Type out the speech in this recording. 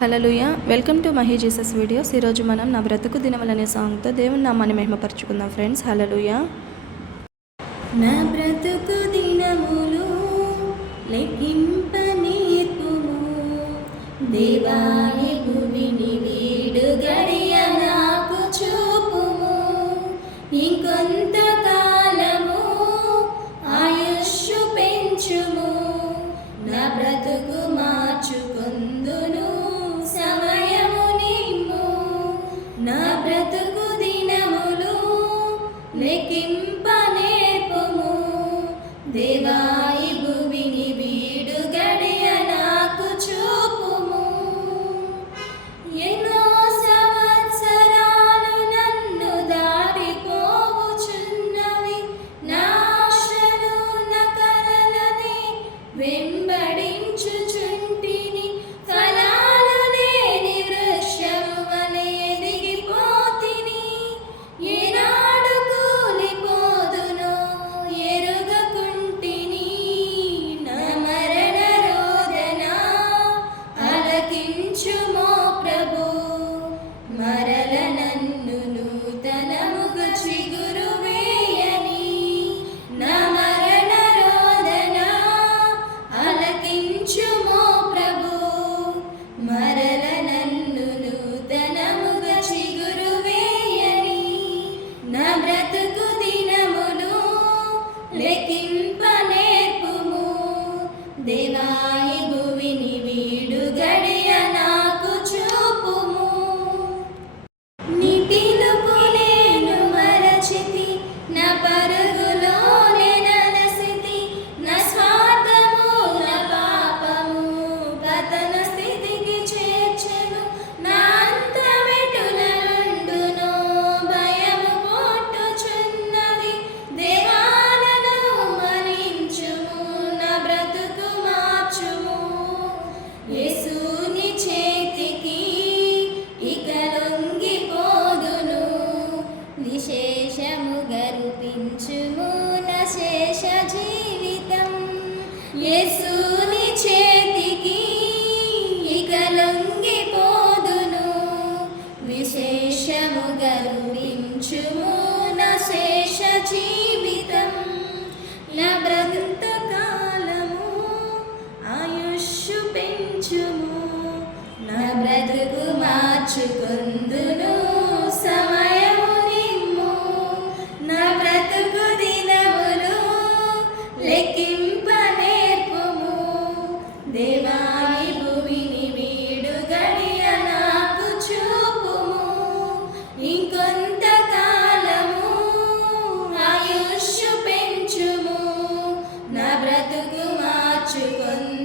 Hallelujah welcome to Mahi Jesus videos. ఈరోజు మనం నా బ్రతుకు దినములనే సాంగ్తో దేవుని నామాన్ని మహిమపరచుకుందాం ఫ్రెండ్స్. హల్లెలూయా. నా బ్రతుకు దినములు లెక్కింప నేర్పుము దేవా, ఈ భూమిని వీడు గడియ నాకు చూపుము. ఇంకొంత కాలము ఆయుష్షు పెంచుము, నా బ్రతుకు మార్చుకొందును సమయము నిమ్ము. నా బ్రతుకు దినములు లెక్కింప నేర్పుము దేవా, ఈ భూమిని వీడు గడియ నాకు చూపుము. ఎన్నో సంవత్సరాలు నన్ను దాటిపోవుచున్నవి, నా ఆశలు నా కలలని వెంబడించుచుంటిని. ఫలాలు లేని వృక్షము వలె ఎదిగిపోతిని, ఏనాడు కూలిపోదునో ఎరుగకుంటిని. నా మరణ రోదన ఆలకించుమో ప్రభు, మరల నన్ను నూతనముగా చిగురు వేయని. నా మరణ రోదన ఆలకించుమో ప్రభు, మరల నన్ను నూతనముగా చిగురు వేయని. నా బ్రతుకు దినములు లెక్కింప నేర్పుము దేవా, ఈ భూమిని వీడు గడియ నాకు చూపుము. నీ పిలుపు నేను మరచితి, నా పరుగులోనే నలసితి. నా స్వార్థము నా పాపము పతన స్థితికి చేర్చెను. నా అంతమెటుల నుండునో భయము పుట్టుచున్నది. దేవా, నన్ను మన్నించుము, నా బ్రతుకు మార్చుము. యేసుని చేతికి ఇక లొంగిపోదును, విశేషముగా రూపించుము నా శేష జీవితం. యేసుని చేతికి ఇక లొంగిపోదును, విశేషముగా రూపించుము నా శేష జీవితం. నా బ్రతుక కాలము ఆయుష్షు పెంచుము, నా బ్రతుకు మార్చుకొందును సమయము నిమ్ము. నా బ్రతుకు దినములు లెక్కింప నేర్పుము దేవా, ఈ భూమిని వీడు గడియ నాకు చూపుము. ఇంకొంత కాలము ఆయుష్షు పెంచుము, నా బ్రతుకు మార్చుకొందును